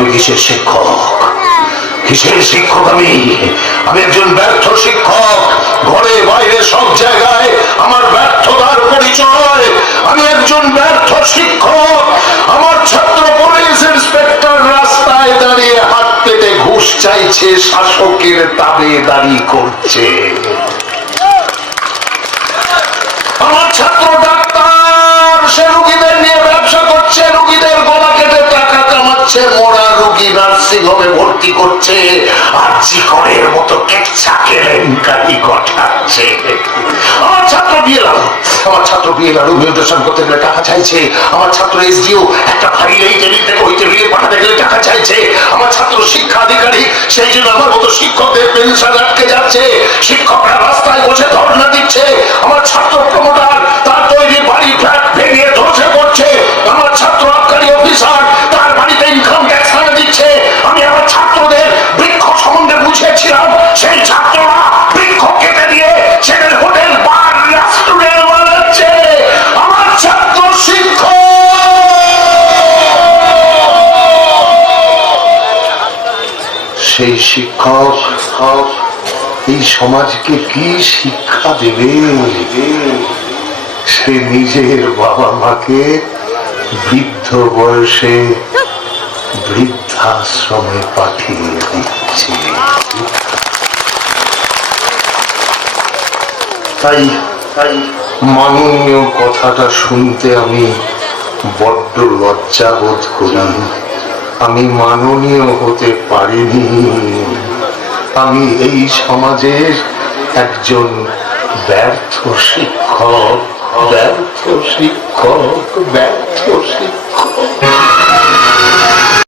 আমি কিসের শিক্ষক? কিসের শিক্ষক আমি? আমি একজন ব্যর্থ শিক্ষক। ঘরে বাইরে সব জায়গায় আমার ব্যর্থতার পরিচয়। আমি একজন ব্যর্থ শিক্ষক। আমার ছাত্র পুলিশ ইন্সপেক্টর রাস্তায় দাঁড়িয়ে হাত পেতে ঘুষ চাইছে, শাসকের দাবিদারি করছে। আমার ছাত্র ডাক্তার, সে রোগীদের নিয়ে ব্যবসা করছে, রোগীদের গলা কেটে টাকা কামাচ্ছে, মরা রোগী নার্সিং হোমে ভর্তি করছে, আর জিকরের মতো কেচ্ছা কেলেঙ্কারি ঘটাচ্ছে। আমার ছাত্র বিএলআর, আমার ছাত্র বিএলআর মিউটেশন করতে গেলে টাকা চাইছে। আমার ছাত্র এসডিও একটা ফাইল এই টেবিল থেকে ওই টেবিলে পাঠাতে গেলে টাকা চাইছে। আমার ছাত্র শিক্ষা আধিকারিক, সেই জন্য আমার মতো শিক্ষকদের পেনশন আটকে যাচ্ছে, শিক্ষকরা রাস্তায় বসে ধর্ণা দিচ্ছে। আমার ছাত্র প্রমোটার, তার তৈরি বাড়ি ফ্ল্যাট ভেঙে ধসে পড়ছে। আমার ছাত্র আবকারী অফিসার, তার বাড়িতে ইনকাম ট্যাক্স আনা দিচ্ছে। আমি আমার ছাত্রদের বৃক্ষ সম্বন্ধে বুঝিয়েছিলাম, সেই ছাত্ররা বৃক্ষ কেটে দিয়ে সেখানে হোটেল বার রেস্টুরেন্ট বানাচ্ছে। আমার ছাত্র শিক্ষক, সেই শিক্ষক এই সমাজকে কি শিক্ষা দেবে? সে নিজের বাবা মাকে বৃদ্ধ বয়সে বৃদ্ধাশ্রমে পাঠিয়ে দিচ্ছে। তাই মাননীয় কথাটা শুনতে আমি বড্ড লজ্জা বোধ করি। আমি মাননীয় হতে পারিনি। আমি এই সমাজের একজন ব্যর্থ শিক্ষক, ব্যর্থ শিক্ষক, ব্যর্থ